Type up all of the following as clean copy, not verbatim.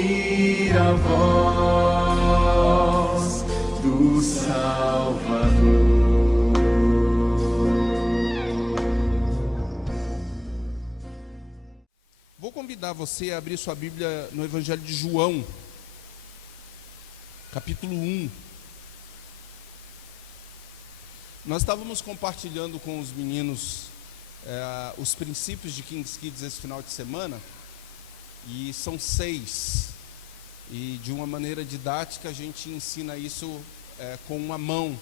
ouvir a voz do Salvador. Vou convidar você a abrir sua Bíblia no Evangelho de João, capítulo 1. Nós estávamos compartilhando com os meninos os princípios de King's Kids esse final de semana, e são 6, e de uma maneira didática a gente ensina isso com uma mão,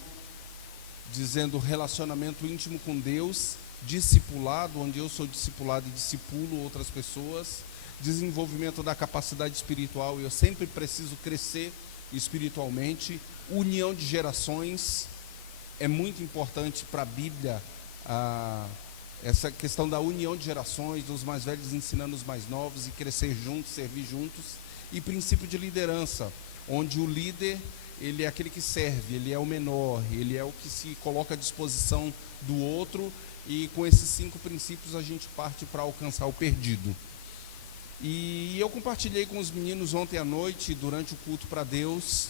dizendo relacionamento íntimo com Deus, discipulado, onde eu sou discipulado e discipulo outras pessoas, desenvolvimento da capacidade espiritual, eu sempre preciso crescer espiritualmente, união de gerações, é muito importante para a Bíblia, essa questão da união de gerações, dos mais velhos ensinando os mais novos e crescer juntos, servir juntos, e princípio de liderança, onde o líder, ele é aquele que serve, ele é o menor, ele é o que se coloca à disposição do outro, e com esses 5 princípios a gente parte para alcançar o perdido. E eu compartilhei com os meninos ontem à noite, durante o culto para Deus,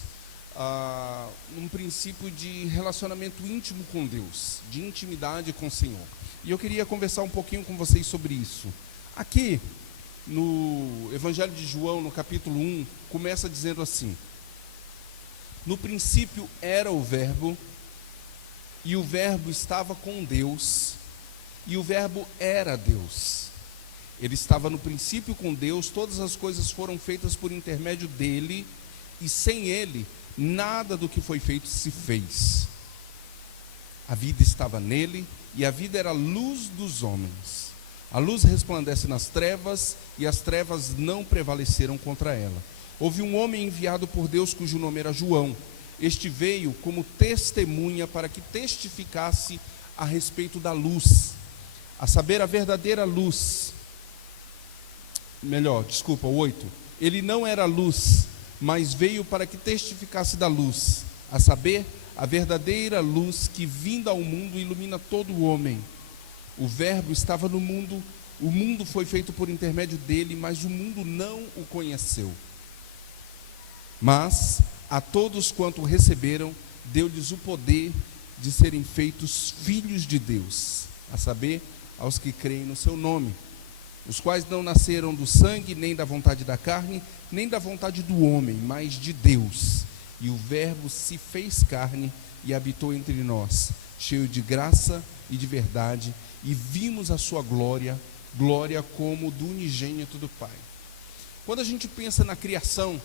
um princípio de relacionamento íntimo com Deus, de intimidade com o Senhor. E eu queria conversar um pouquinho com vocês sobre isso. Aqui, no Evangelho de João, no capítulo 1, começa dizendo assim: no princípio era o Verbo, e o Verbo estava com Deus, e o Verbo era Deus. Ele estava no princípio com Deus, todas as coisas foram feitas por intermédio dele, e sem ele, nada do que foi feito se fez. A vida estava nele, e a vida era a luz dos homens. A luz resplandece nas trevas, e as trevas não prevaleceram contra ela. Houve um homem enviado por Deus, cujo nome era João. Este veio como testemunha para que testificasse a respeito da luz, a saber, a verdadeira luz. O 8. Ele não era luz, mas veio para que testificasse da luz, a saber, a verdadeira luz que, vinda ao mundo, ilumina todo o homem. O Verbo estava no mundo, o mundo foi feito por intermédio dele, mas o mundo não o conheceu. Mas a todos quanto o receberam, deu-lhes o poder de serem feitos filhos de Deus, a saber, aos que creem no seu nome, os quais não nasceram do sangue, nem da vontade da carne, nem da vontade do homem, mas de Deus. E o Verbo se fez carne e habitou entre nós, cheio de graça e de verdade, e vimos a sua glória, glória como do unigênito do Pai. Quando a gente pensa na criação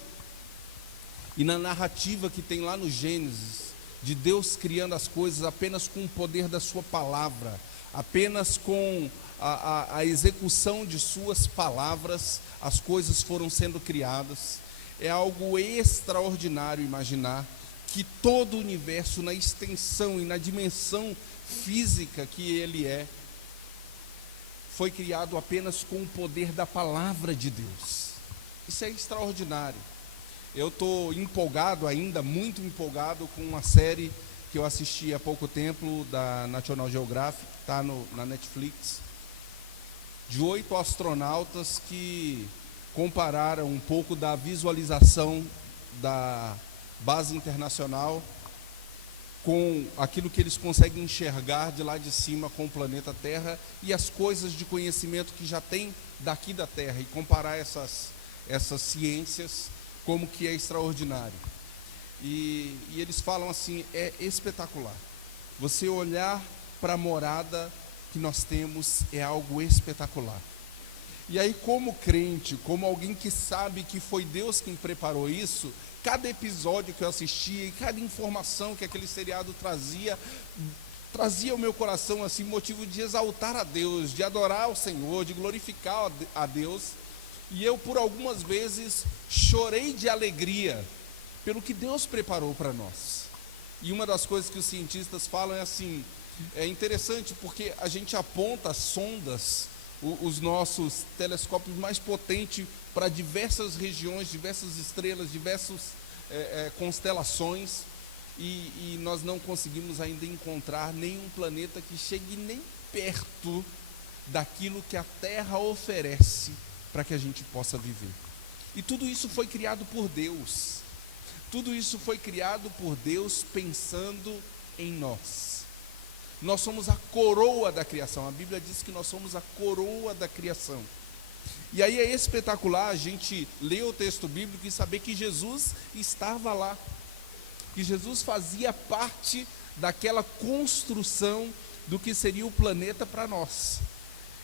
e na narrativa que tem lá no Gênesis, de Deus criando as coisas apenas com o poder da sua palavra, apenas com a execução de suas palavras, as coisas foram sendo criadas. É algo extraordinário imaginar que todo o universo, na extensão e na dimensão física que ele é, foi criado apenas com o poder da palavra de Deus. Isso é extraordinário. Eu estou empolgado ainda, muito empolgado, com uma série que eu assisti há pouco tempo, da National Geographic, que está na Netflix, de 8 astronautas que compararam um pouco da visualização da base internacional com aquilo que eles conseguem enxergar de lá de cima com o planeta Terra e as coisas de conhecimento que já tem daqui da Terra, e comparar essas ciências, como que é extraordinário. E eles falam assim, é espetacular. Você olhar para a morada que nós temos é algo espetacular. E aí, como crente, como alguém que sabe que foi Deus quem preparou isso, cada episódio que eu assistia e cada informação que aquele seriado trazia ao meu coração assim, motivo de exaltar a Deus, de adorar ao Senhor, de glorificar a Deus. E eu, por algumas vezes, chorei de alegria pelo que Deus preparou para nós. E uma das coisas que os cientistas falam é assim, é interessante porque a gente aponta sondas, os nossos telescópios mais potentes para diversas regiões, diversas estrelas, diversas constelações, e nós não conseguimos ainda encontrar nenhum planeta que chegue nem perto daquilo que a Terra oferece para que a gente possa viver. E tudo isso foi criado por Deus. Tudo isso foi criado por Deus pensando em nós. Nós somos a coroa da criação. A Bíblia diz que nós somos a coroa da criação. E aí é espetacular a gente ler o texto bíblico e saber que Jesus estava lá. Que Jesus fazia parte daquela construção do que seria o planeta para nós.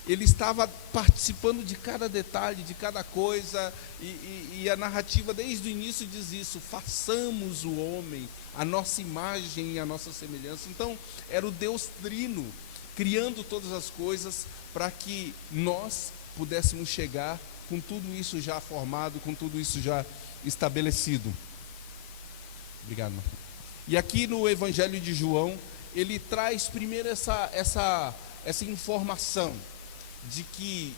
Ele estava participando de cada detalhe, de cada coisa, e a narrativa desde o início diz isso: façamos o homem, a nossa imagem e a nossa semelhança. Então, era o Deus trino, criando todas as coisas para que nós pudéssemos chegar com tudo isso já formado, com tudo isso já estabelecido. Obrigado, Marcos. E aqui no Evangelho de João, ele traz primeiro essa informação de que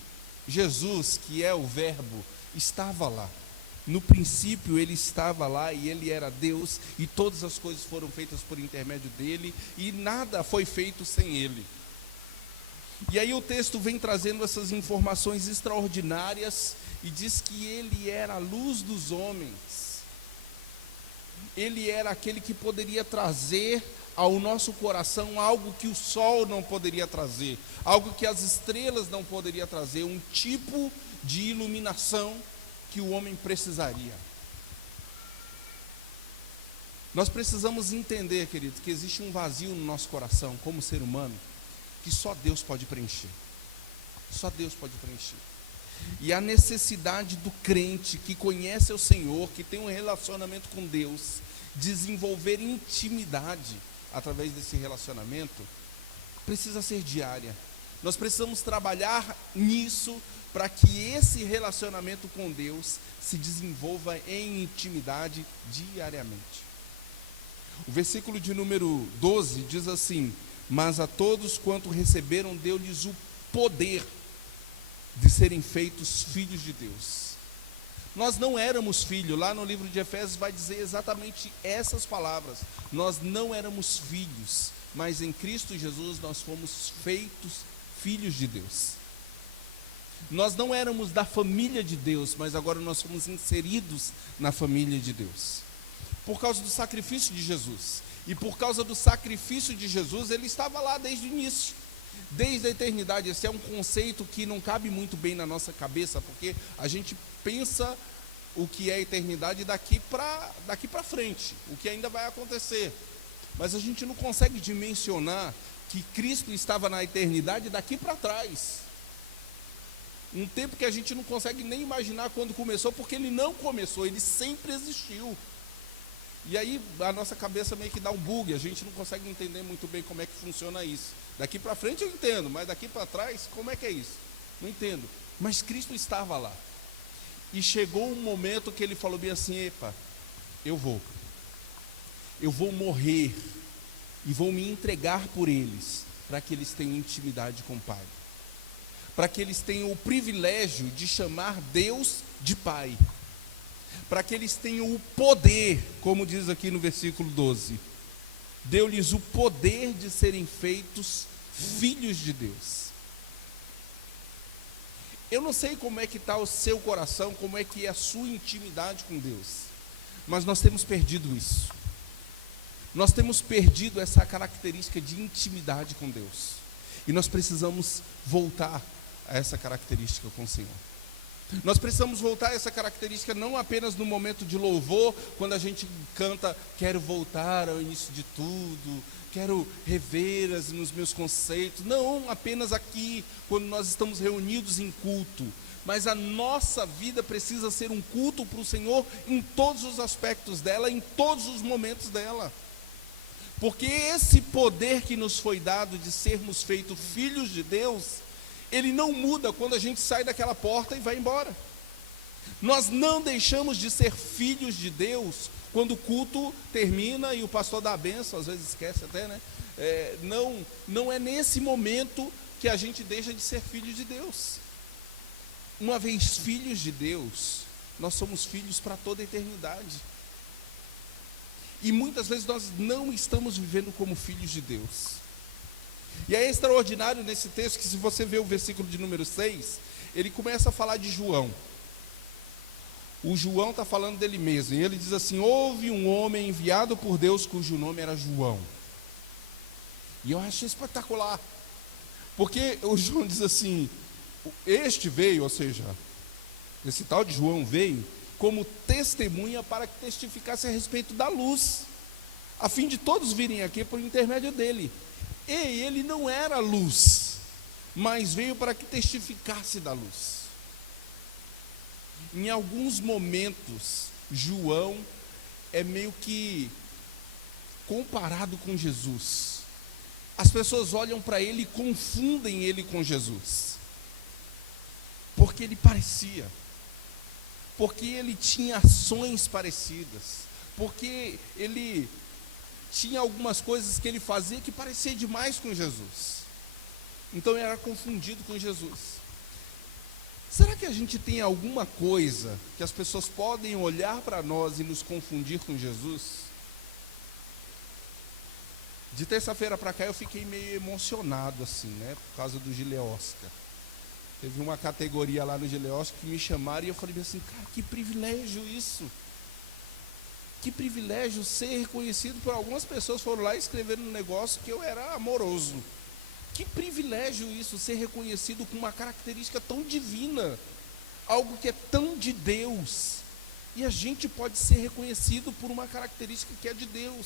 Jesus, que é o Verbo, estava lá. No princípio ele estava lá e ele era Deus, e todas as coisas foram feitas por intermédio dele, e nada foi feito sem ele. E aí o texto vem trazendo essas informações extraordinárias e diz que ele era a luz dos homens. Ele era aquele que poderia trazer ao nosso coração algo que o sol não poderia trazer, algo que as estrelas não poderiam trazer, um tipo de iluminação que o homem precisaria. Nós precisamos entender, querido, que existe um vazio no nosso coração, como ser humano, que só Deus pode preencher. Só Deus pode preencher. E a necessidade do crente que conhece o Senhor, que tem um relacionamento com Deus, desenvolver intimidade através desse relacionamento, precisa ser diária. Nós precisamos trabalhar nisso para que esse relacionamento com Deus se desenvolva em intimidade diariamente. O versículo de número 12 diz assim: mas a todos quanto receberam, deu-lhes o poder de serem feitos filhos de Deus. Nós não éramos filhos. Lá no livro de Efésios vai dizer exatamente essas palavras. Nós não éramos filhos, mas em Cristo Jesus nós fomos feitos filhos de Deus. Nós não éramos da família de Deus, mas agora nós fomos inseridos na família de Deus, por causa do sacrifício de Jesus. E por causa do sacrifício de Jesus, ele estava lá desde o início, desde a eternidade. Esse é um conceito que não cabe muito bem na nossa cabeça, porque a gente pensa o que é a eternidade daqui para frente, o que ainda vai acontecer. Mas a gente não consegue dimensionar que Cristo estava na eternidade daqui para trás. Um tempo que a gente não consegue nem imaginar quando começou, porque ele não começou, ele sempre existiu. E aí a nossa cabeça meio que dá um bug, a gente não consegue entender muito bem como é que funciona isso. Daqui para frente eu entendo, mas daqui para trás, como é que é isso? Não entendo. Mas Cristo estava lá. E chegou um momento que ele falou bem assim: epa, eu vou morrer e vou me entregar por eles, para que eles tenham intimidade com o Pai, para que eles tenham o privilégio de chamar Deus de Pai, para que eles tenham o poder, como diz aqui no versículo 12, deu-lhes o poder de serem feitos filhos de Deus. Eu não sei como é que está o seu coração, como é que é a sua intimidade com Deus, mas nós temos perdido isso. Nós temos perdido essa característica de intimidade com Deus, e nós precisamos voltar a essa característica com o Senhor. Nós precisamos voltar a essa característica não apenas no momento de louvor, quando a gente canta, quero voltar ao início de tudo, quero rever nos meus conceitos, não apenas aqui, quando nós estamos reunidos em culto, mas a nossa vida precisa ser um culto para o Senhor em todos os aspectos dela, em todos os momentos dela, porque esse poder que nos foi dado de sermos feitos filhos de Deus, ele não muda quando a gente sai daquela porta e vai embora. Nós não deixamos de ser filhos de Deus quando o culto termina e o pastor dá a bênção, às vezes esquece até, né? Não é nesse momento que a gente deixa de ser filho de Deus. Uma vez filhos de Deus, nós somos filhos para toda a eternidade. E muitas vezes nós não estamos vivendo como filhos de Deus. E é extraordinário nesse texto que, se você ver o versículo de número 6, ele começa a falar de João. o João está falando dele mesmo, e ele diz assim: houve um homem enviado por Deus cujo nome era João. E eu achei espetacular, porque o João diz assim: este veio, ou seja, esse tal de João veio como testemunha para que testificasse a respeito da luz, a fim de todos virem aqui por intermédio dele. E ele não era luz, mas veio para que testificasse da luz. Em alguns momentos, João é meio que comparado com Jesus. As pessoas olham para ele e confundem ele com Jesus, porque ele parecia, porque ele tinha ações parecidas, porque ele tinha algumas coisas que ele fazia que parecia demais com Jesus. Então ele era confundido com Jesus. Será que a gente tem alguma coisa que as pessoas podem olhar para nós e nos confundir com Jesus? De terça-feira para cá eu fiquei meio emocionado assim, né, por causa do Gileoscar. Teve uma categoria lá no Gileoscar que me chamaram e eu falei assim: cara, que privilégio isso. Que privilégio ser reconhecido por algumas pessoas. Foram lá e escreveram um negócio que eu era amoroso. Que privilégio isso, ser reconhecido com uma característica tão divina, algo que é tão de Deus, e a gente pode ser reconhecido por uma característica que é de Deus.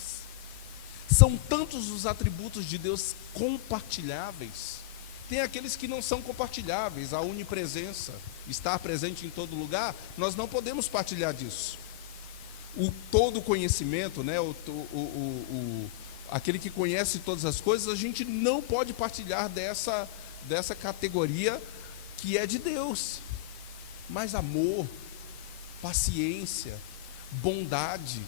São tantos os atributos de Deus compartilháveis. Tem aqueles que não são compartilháveis, a onipresença, estar presente em todo lugar, nós não podemos partilhar disso. O todo conhecimento, né, aquele que conhece todas as coisas, a gente não pode partilhar dessa categoria que é de Deus. Mas amor, paciência, bondade,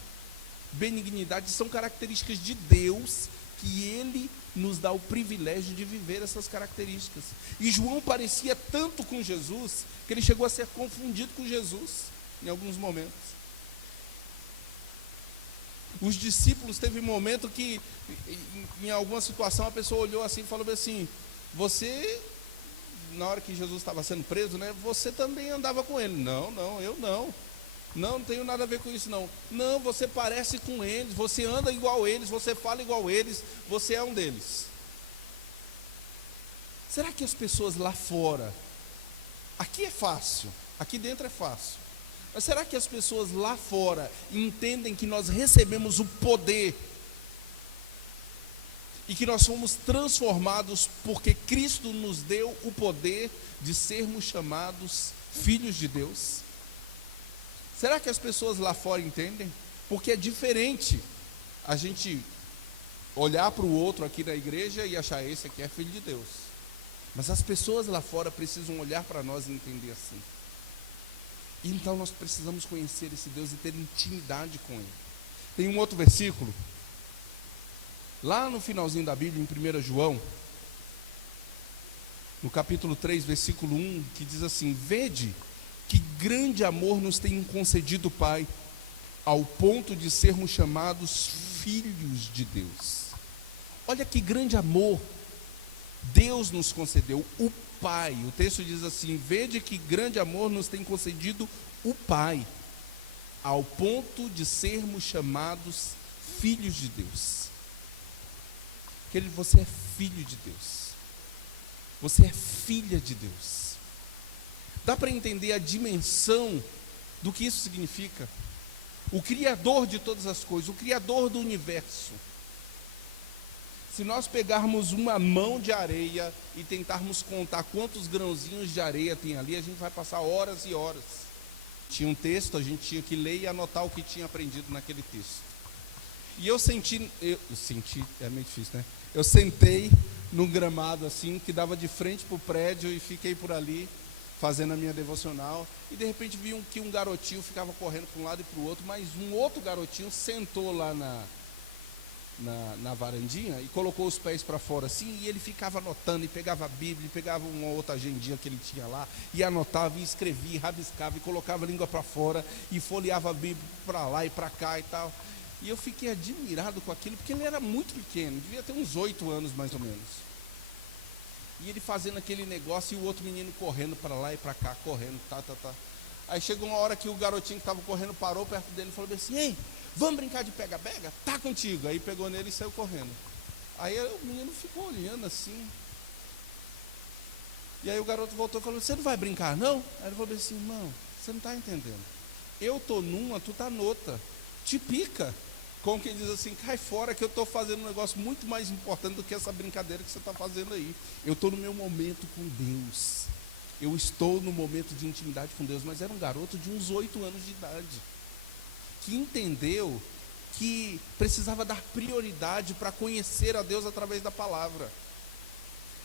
benignidade são características de Deus, que Ele nos dá o privilégio de viver essas características. E João parecia tanto com Jesus, que ele chegou a ser confundido com Jesus em alguns momentos. Os discípulos, teve um momento que, em alguma situação, a pessoa olhou assim e falou assim: você, na hora que Jesus estava sendo preso, né, você também andava com ele. Não, eu não. Não tenho nada a ver com isso não. Não, você parece com eles, você anda igual eles, você fala igual eles, você é um deles. Será que as pessoas lá fora, aqui é fácil, aqui dentro é fácil, mas será que as pessoas lá fora entendem que nós recebemos o poder e que nós fomos transformados porque Cristo nos deu o poder de sermos chamados filhos de Deus? Será que as pessoas lá fora entendem? Porque é diferente a gente olhar para o outro aqui na igreja e achar: esse aqui é filho de Deus. Mas as pessoas lá fora precisam olhar para nós e entender assim. Então nós precisamos conhecer esse Deus e ter intimidade com Ele. Tem um outro versículo, lá no finalzinho da Bíblia, em 1 João, no capítulo 3, versículo 1, que diz assim: vede que grande amor nos tem concedido o Pai, ao ponto de sermos chamados filhos de Deus. Olha que grande amor Deus nos concedeu, o Pai. O texto diz assim: vede que grande amor nos tem concedido o Pai, ao ponto de sermos chamados filhos de Deus. Querido, você é filho de Deus, você é filha de Deus. Dá para entender a dimensão do que isso significa? O Criador de todas as coisas, o Criador do universo. Se nós pegarmos uma mão de areia e tentarmos contar quantos grãozinhos de areia tem ali, a gente vai passar horas e horas. Tinha um texto, a gente tinha que ler e anotar o que tinha aprendido naquele texto. E eu senti, é meio difícil, né? Eu sentei num gramado assim, que dava de frente para o prédio, e fiquei por ali, fazendo a minha devocional, e de repente vi que um garotinho ficava correndo para um lado e para o outro, mas um outro garotinho sentou lá na varandinha e colocou os pés para fora assim, e ele ficava anotando, e pegava a Bíblia, e pegava uma outra agendinha que ele tinha lá, e anotava, e escrevia, e rabiscava, e colocava a língua para fora, e folheava a Bíblia para lá e para cá e tal. E eu fiquei admirado com aquilo, porque ele era muito pequeno, devia ter uns 8 anos mais ou menos. E ele fazendo aquele negócio, e o outro menino correndo para lá e para cá, correndo, tá. Aí chegou uma hora que o garotinho que estava correndo parou perto dele e falou assim: ei, vamos brincar de pega-pega? Tá contigo. Aí pegou nele e saiu correndo. Aí o menino ficou olhando assim. E aí o garoto voltou e falou: você não vai brincar não? Aí ele falou assim: irmão, você não está entendendo. Eu estou numa, tu está noutra. Te pica. Como quem diz assim: cai fora que eu estou fazendo um negócio muito mais importante do que essa brincadeira que você está fazendo aí. Eu estou no meu momento com Deus. Eu estou no momento de intimidade com Deus. Mas era um garoto de uns 8 anos de idade, que entendeu que precisava dar prioridade para conhecer a Deus através da palavra.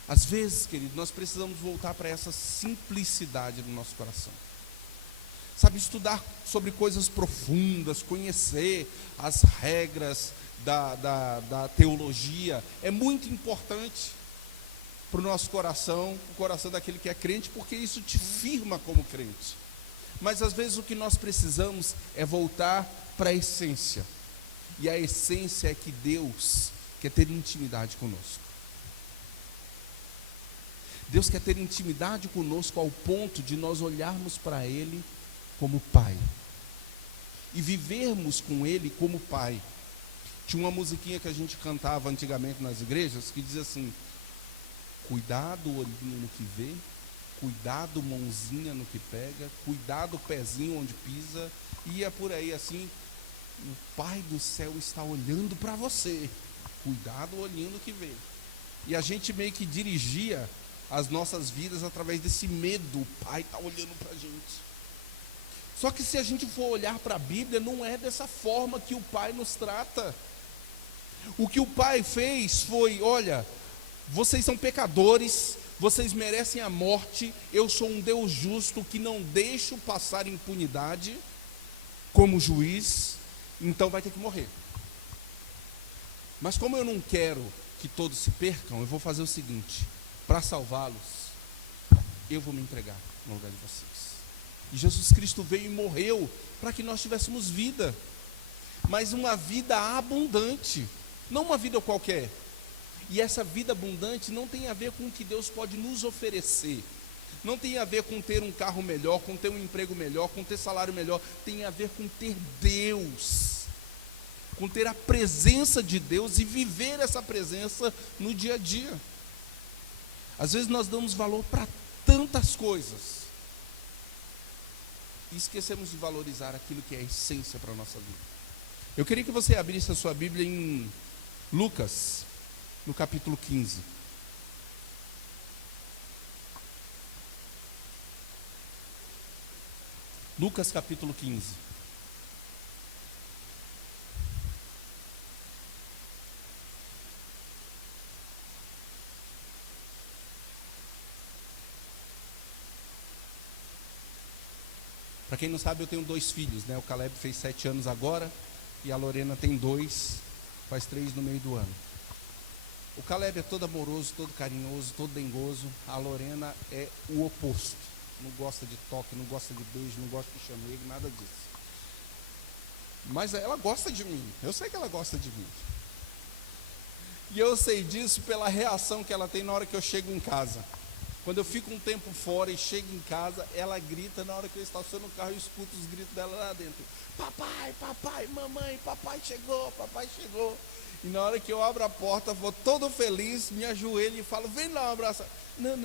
Às vezes, querido, nós precisamos voltar para essa simplicidade no nosso coração. Sabe, estudar sobre coisas profundas, conhecer as regras da teologia, é muito importante para o nosso coração, o coração daquele que é crente, porque isso te firma como crente. Mas às vezes o que nós precisamos é voltar para a essência. E a essência é que Deus quer ter intimidade conosco. Deus quer ter intimidade conosco ao ponto de nós olharmos para Ele como Pai e vivermos com Ele como Pai. Tinha uma musiquinha que a gente cantava antigamente nas igrejas que dizia assim: cuidado olhinho no que vê, cuidado mãozinha no que pega, cuidado pezinho onde pisa. Ia por aí assim: o Pai do céu está olhando para você, cuidado olhinho no que vê. E a gente meio que dirigia as nossas vidas através desse medo: o Pai está olhando para a gente. Só que se a gente for olhar para a Bíblia, não é dessa forma que o Pai nos trata. O que o Pai fez foi: olha, vocês são pecadores, vocês merecem a morte, eu sou um Deus justo que não deixo passar impunidade como juiz, então vai ter que morrer. Mas como eu não quero que todos se percam, eu vou fazer o seguinte: para salvá-los, eu vou me entregar no lugar de vocês. E Jesus Cristo veio e morreu para que nós tivéssemos vida, mas uma vida abundante, não uma vida qualquer. E essa vida abundante não tem a ver com o que Deus pode nos oferecer, não tem a ver com ter um carro melhor, com ter um emprego melhor, com ter salário melhor. Tem a ver com ter Deus, com ter a presença de Deus e viver essa presença no dia a dia. Às vezes nós damos valor para tantas coisas e esquecemos de valorizar aquilo que é a essência para a nossa vida. Eu queria que você abrisse a sua Bíblia em Lucas, no capítulo 15. Lucas capítulo 15. Para quem não sabe, eu tenho 2 filhos, né? O Caleb fez 7 anos agora e a Lorena tem 2, faz 3 no meio do ano. O Caleb é todo amoroso, todo carinhoso, todo dengoso. A Lorena é o oposto. Não gosta de toque, não gosta de beijo, não gosta de chamego, nada disso. Mas ela gosta de mim. Eu sei que ela gosta de mim. E eu sei disso pela reação que ela tem na hora que eu chego em casa. Quando eu fico um tempo fora e chego em casa, ela grita. Na hora que eu estaciono o carro, eu escuto os gritos dela lá dentro: papai, papai, mamãe, papai chegou, papai chegou. E na hora que eu abro a porta, vou todo feliz, me ajoelho e falo: vem lá um abraço. Não.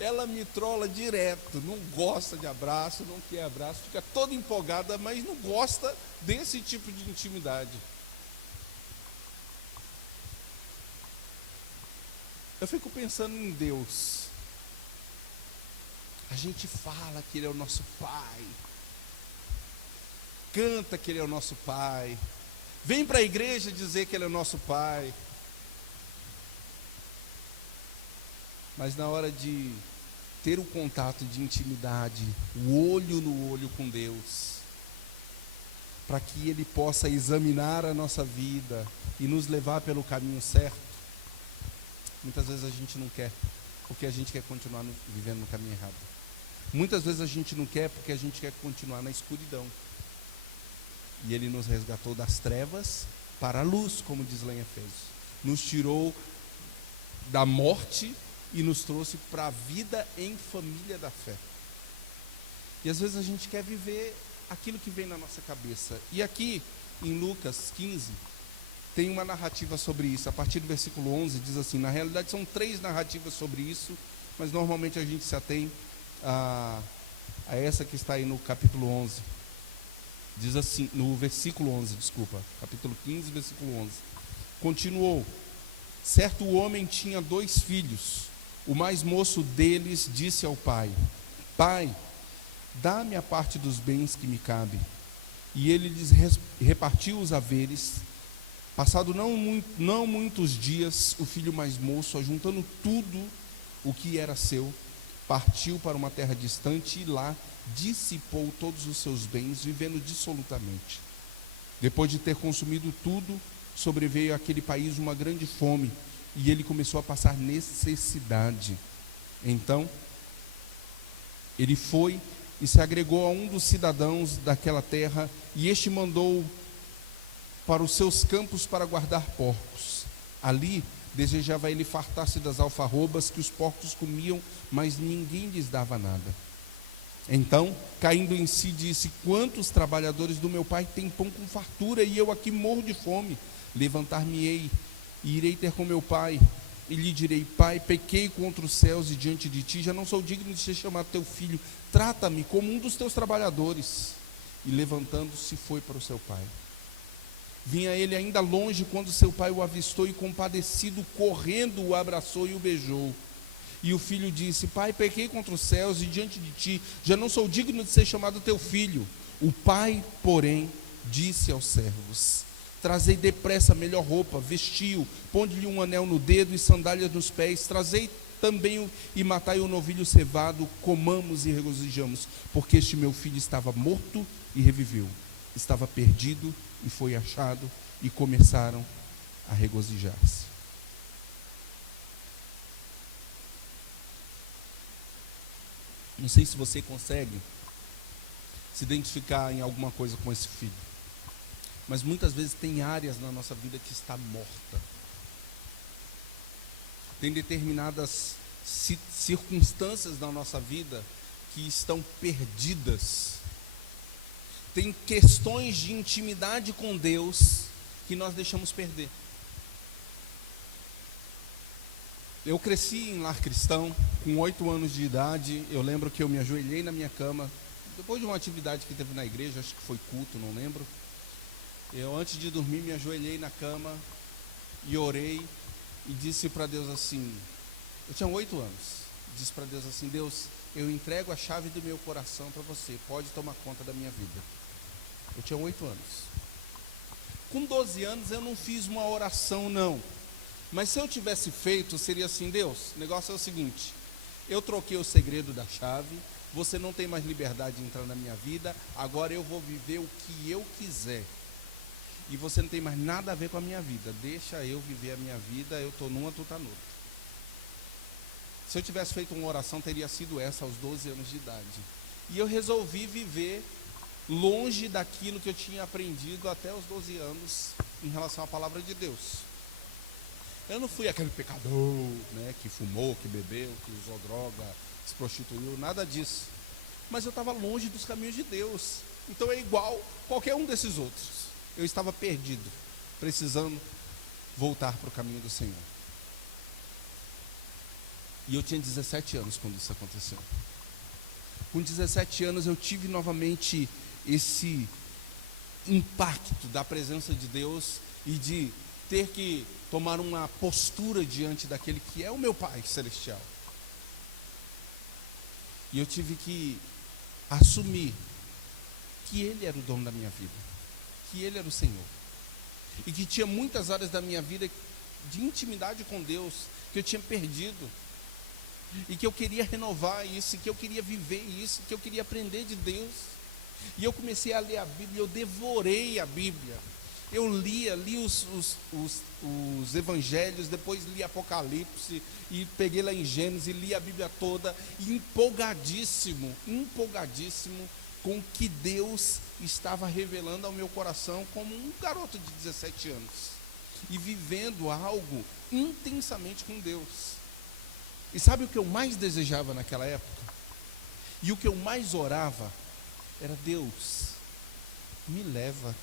Ela me trola direto, não gosta de abraço, não quer abraço, fica toda empolgada, mas não gosta desse tipo de intimidade. Eu fico pensando em Deus. A gente fala que Ele é o nosso Pai, canta que Ele é o nosso Pai, vem para a igreja dizer que Ele é o nosso Pai, mas na hora de ter o contato de intimidade, o olho no olho com Deus, para que Ele possa examinar a nossa vida e nos levar pelo caminho certo, muitas vezes a gente não quer, porque a gente quer continuar vivendo no caminho errado. Muitas vezes a gente não quer porque a gente quer continuar na escuridão. E Ele nos resgatou das trevas para a luz, como diz lá em Efésios. Nos tirou da morte e nos trouxe para a vida em família da fé. E às vezes a gente quer viver aquilo que vem na nossa cabeça. E aqui, em Lucas 15, tem uma narrativa sobre isso. A partir do versículo 11, diz assim, na realidade são 3 narrativas sobre isso, mas normalmente a gente se atém a essa que está aí no capítulo 11. Diz assim, no versículo 11, desculpa, capítulo 15, versículo 11. Continuou, certo homem tinha 2 filhos. O mais moço deles disse ao pai, pai, dá-me a parte dos bens que me cabe. E ele lhes repartiu os haveres. Passado não muitos dias, o filho mais moço, ajuntando tudo o que era seu, partiu para uma terra distante e lá dissipou todos os seus bens, vivendo dissolutamente. Depois de ter consumido tudo, sobreveio àquele país uma grande fome, e ele começou a passar necessidade. Então, ele foi e se agregou a um dos cidadãos daquela terra, e este mandou para os seus campos para guardar porcos. Ali desejava ele fartar-se das alfarrobas que os porcos comiam, mas ninguém lhes dava nada. Então, caindo em si, disse, quantos trabalhadores do meu pai têm pão com fartura, e eu aqui morro de fome? Levantar-me-ei, e irei ter com meu pai, e lhe direi, pai, pequei contra os céus e diante de ti, já não sou digno de ser chamado teu filho, trata-me como um dos teus trabalhadores. E levantando-se foi para o seu pai. Vinha ele ainda longe quando seu pai o avistou e compadecido, correndo o abraçou e o beijou. E o filho disse, pai, pequei contra os céus e diante de ti, já não sou digno de ser chamado teu filho. O pai, porém, disse aos servos, trazei depressa a melhor roupa, vestiu, ponde-lhe um anel no dedo e sandálias nos pés, trazei também e matai o novilho cevado, comamos e regozijamos, porque este meu filho estava morto e reviveu, estava perdido e foi achado, e começaram a regozijar-se. Não sei se você consegue se identificar em alguma coisa com esse filho, mas muitas vezes tem áreas na nossa vida que está morta. Tem determinadas circunstâncias na nossa vida que estão perdidas. Tem questões de intimidade com Deus que nós deixamos perder. Eu cresci em lar cristão, com 8 anos de idade. Eu lembro que eu me ajoelhei na minha cama, depois de uma atividade que teve na igreja, acho que foi culto, não lembro. Eu, antes de dormir, me ajoelhei na cama e orei e disse para Deus assim, eu tinha 8 anos, disse para Deus assim, Deus, eu entrego a chave do meu coração para você, pode tomar conta da minha vida. Eu tinha 8 anos. Com 12 anos eu não fiz uma oração não, mas se eu tivesse feito, seria assim, Deus, o negócio é o seguinte, eu troquei o segredo da chave, você não tem mais liberdade de entrar na minha vida, agora eu vou viver o que eu quiser. E você não tem mais nada a ver com a minha vida, deixa eu viver a minha vida, eu estou numa, tu está noutra. Se eu tivesse feito uma oração, teria sido essa aos 12 anos de idade. E eu resolvi viver longe daquilo que eu tinha aprendido até os 12 anos em relação à palavra de Deus. Eu não fui aquele pecador, né, que fumou, que bebeu, que usou droga, se prostituiu, nada disso. Mas eu estava longe dos caminhos de Deus. Então é igual qualquer um desses outros. Eu estava perdido, precisando voltar para o caminho do Senhor. E eu tinha 17 anos quando isso aconteceu. Com 17 anos eu tive novamente esse impacto da presença de Deus e de ter que tomar uma postura diante daquele que é o meu Pai Celestial. E eu tive que assumir que Ele era o dono da minha vida, que Ele era o Senhor, e que tinha muitas áreas da minha vida de intimidade com Deus que eu tinha perdido, e que eu queria renovar isso, que eu queria viver isso, que eu queria aprender de Deus. E eu comecei a ler a Bíblia, eu devorei a Bíblia. Eu li os evangelhos, depois li Apocalipse, e peguei lá em Gênesis, e li a Bíblia toda, e empolgadíssimo com o que Deus estava revelando ao meu coração como um garoto de 17 anos. E vivendo algo intensamente com Deus. E sabe o que eu mais desejava naquela época? E o que eu mais orava era: Deus, me leva.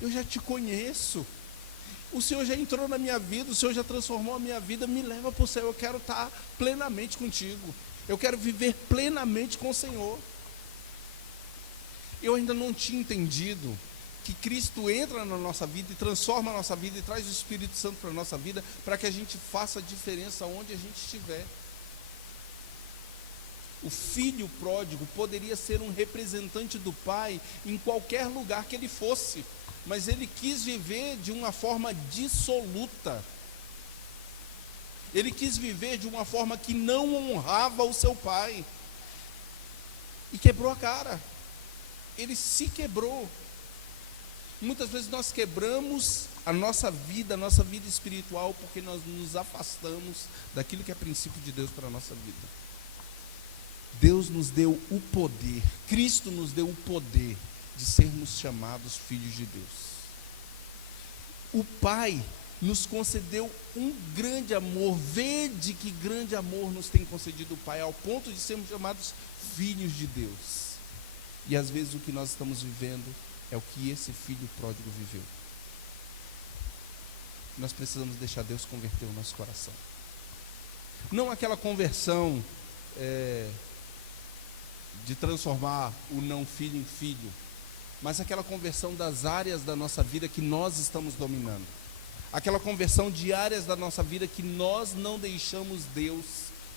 Eu já te conheço. O Senhor já entrou na minha vida, o Senhor já transformou a minha vida, me leva para o céu. Eu quero estar plenamente contigo. Eu quero viver plenamente com o Senhor. Eu ainda não tinha entendido que Cristo entra na nossa vida e transforma a nossa vida e traz o Espírito Santo para a nossa vida, para que a gente faça a diferença onde a gente estiver. O filho pródigo poderia ser um representante do pai em qualquer lugar que ele fosse, mas ele quis viver de uma forma dissoluta. Ele quis viver de uma forma que não honrava o seu pai. E quebrou a cara. Ele se quebrou. Muitas vezes nós quebramos a nossa vida espiritual, porque nós nos afastamos daquilo que é princípio de Deus para a nossa vida. Deus nos deu o poder, Cristo nos deu o poder de sermos chamados filhos de Deus. O Pai nos concedeu um grande amor. Vede que grande amor nos tem concedido o Pai, ao ponto de sermos chamados filhos de Deus. E às vezes o que nós estamos vivendo é o que esse filho pródigo viveu. Nós precisamos deixar Deus converter o nosso coração. Não aquela conversão de transformar o não filho em filho, mas aquela conversão das áreas da nossa vida que nós estamos dominando. Aquela conversão de áreas da nossa vida que nós não deixamos Deus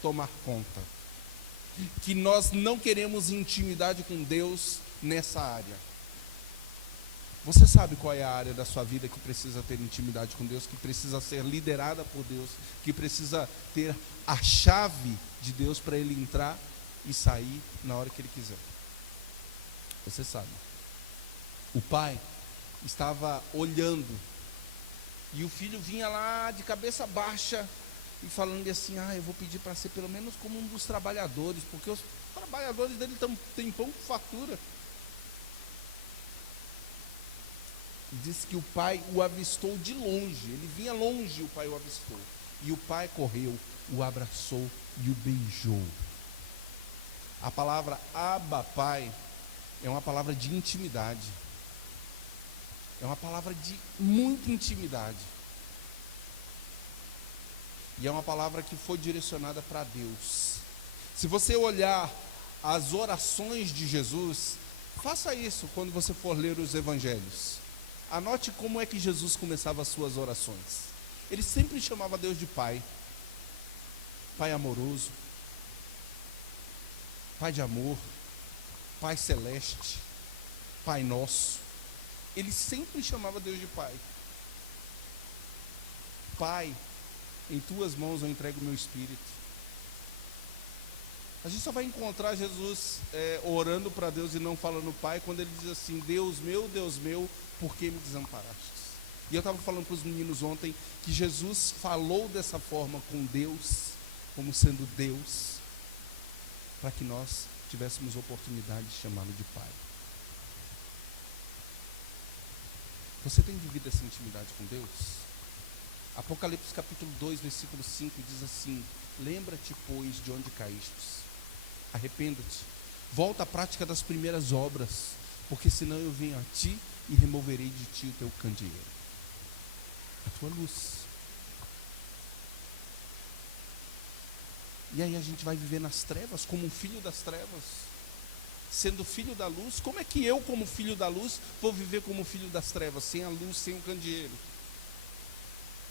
tomar conta. Que nós não queremos intimidade com Deus nessa área. Você sabe qual é a área da sua vida que precisa ter intimidade com Deus, que precisa ser liderada por Deus, que precisa ter a chave de Deus para Ele entrar e sair na hora que Ele quiser? Você sabe. O pai estava olhando e o filho vinha lá de cabeça baixa e falando assim: eu vou pedir para ser pelo menos como um dos trabalhadores, porque os trabalhadores dele têm pão com fartura. Diz que o pai o avistou de longe, ele vinha longe, o pai o avistou. E o pai correu, o abraçou e o beijou. A palavra Abba, Pai, é uma palavra de intimidade. É uma palavra de muita intimidade. E é uma palavra que foi direcionada para Deus. Se você olhar as orações de Jesus, faça isso quando você for ler os evangelhos. Anote como é que Jesus começava as suas orações. Ele sempre chamava Deus de Pai. Pai amoroso, Pai de amor, Pai celeste, Pai nosso. Ele sempre chamava Deus de Pai. Pai, em tuas mãos eu entrego o meu espírito. A gente só vai encontrar Jesus orando para Deus e não falando Pai, quando ele diz assim: Deus meu, por que me desamparaste? E eu estava falando para os meninos ontem que Jesus falou dessa forma com Deus, como sendo Deus, para que nós tivéssemos oportunidade de chamá-lo de Pai. Você tem vivido essa intimidade com Deus? Apocalipse capítulo 2, versículo 5 diz assim: lembra-te, pois, de onde caístes. Arrependa-te, volta à prática das primeiras obras, porque senão eu venho a ti e removerei de ti o teu candeeiro, a tua luz. E aí a gente vai viver nas trevas, como um filho das trevas. Sendo filho da luz, como é que eu, como filho da luz, vou viver como filho das trevas, sem a luz, sem o candeeiro?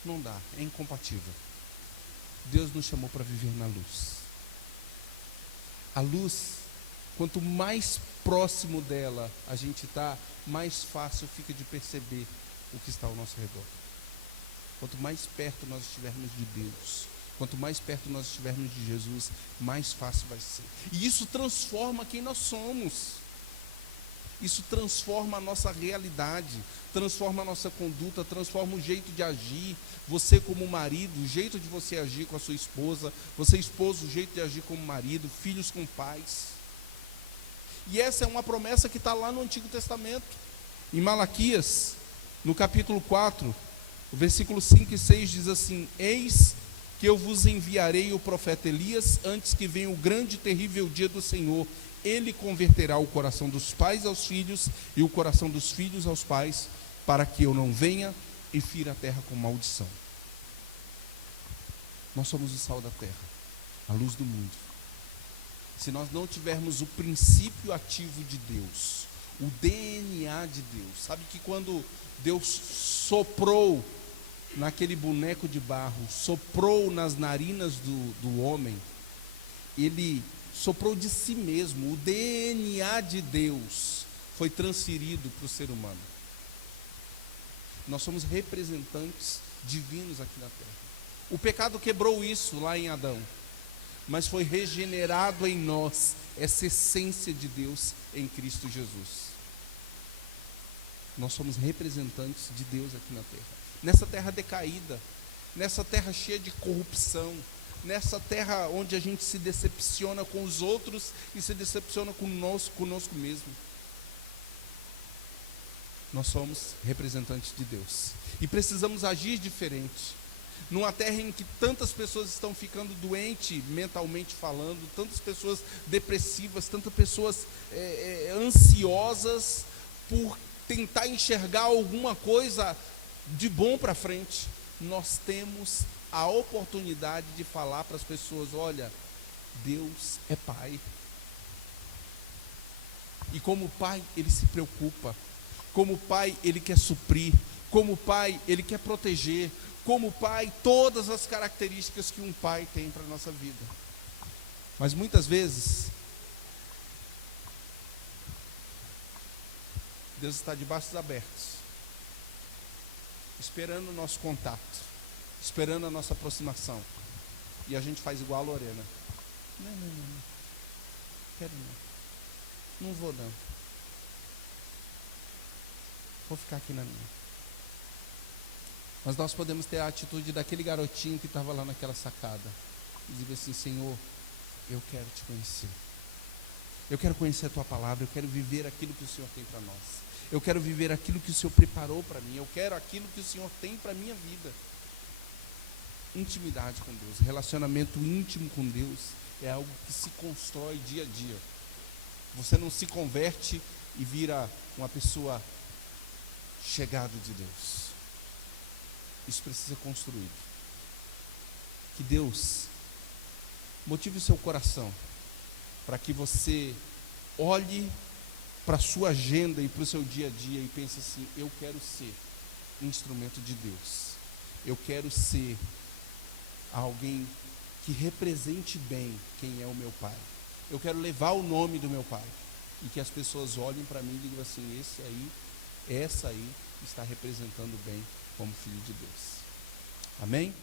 Não dá, é incompatível. Deus nos chamou para viver na luz. A luz, quanto mais próximo dela a gente está, mais fácil fica de perceber o que está ao nosso redor. Quanto mais perto nós estivermos de Deus, quanto mais perto nós estivermos de Jesus, mais fácil vai ser. E isso transforma quem nós somos. Isso transforma a nossa realidade, transforma a nossa conduta, transforma o jeito de agir. Você como marido, o jeito de você agir com a sua esposa. Você esposa, o jeito de agir como marido. Filhos com pais. E essa é uma promessa que está lá no Antigo Testamento. Em Malaquias, no capítulo 4, o versículo 5 e 6 diz assim: eis que eu vos enviarei o profeta Elias antes que venha o grande e terrível dia do Senhor. Ele converterá o coração dos pais aos filhos e o coração dos filhos aos pais, para que eu não venha e fira a terra com maldição. Nós somos o sal da terra, a luz do mundo. Se nós não tivermos o princípio ativo de Deus, o DNA de Deus, sabe que quando Deus soprou naquele boneco de barro, soprou nas narinas do homem, ele soprou de si mesmo, o DNA de Deus foi transferido para o ser humano. Nós somos representantes divinos aqui na terra. O pecado quebrou isso lá em Adão, mas foi regenerado em nós essa essência de Deus em Cristo Jesus. Nós somos representantes de Deus aqui na terra. Nessa terra decaída, nessa terra cheia de corrupção, nessa terra onde a gente se decepciona com os outros e se decepciona conosco mesmo. Nós somos representantes de Deus e precisamos agir diferente. Numa terra em que tantas pessoas estão ficando doentes mentalmente falando, tantas pessoas depressivas, tantas pessoas ansiosas por tentar enxergar alguma coisa de bom para frente, nós temos a oportunidade de falar para as pessoas: olha, Deus é Pai. E como Pai, Ele se preocupa. Como Pai, Ele quer suprir. Como Pai, Ele quer proteger. Como Pai, todas as características que um Pai tem para a nossa vida. Mas muitas vezes, Deus está de braços abertos, esperando o nosso contato, esperando a nossa aproximação. E a gente faz igual a Lorena: não, quero não vou não, vou ficar aqui na minha. Mas nós podemos ter a atitude daquele garotinho que estava lá naquela sacada e dizer assim: Senhor, eu quero te conhecer, eu quero conhecer a tua palavra, eu quero viver aquilo que o Senhor tem para nós, eu quero viver aquilo que o Senhor preparou para mim, eu quero aquilo que o Senhor tem para a minha vida. Intimidade com Deus, relacionamento íntimo com Deus é algo que se constrói dia a dia. Você não se converte e vira uma pessoa chegada de Deus. Isso precisa ser construído. Que Deus motive o seu coração para que você olhe para a sua agenda e para o seu dia a dia e pense assim: eu quero ser um instrumento de Deus. Eu quero ser alguém que represente bem quem é o meu Pai. Eu quero levar o nome do meu Pai e que as pessoas olhem para mim e digam assim: essa aí está representando bem como filho de Deus. Amém?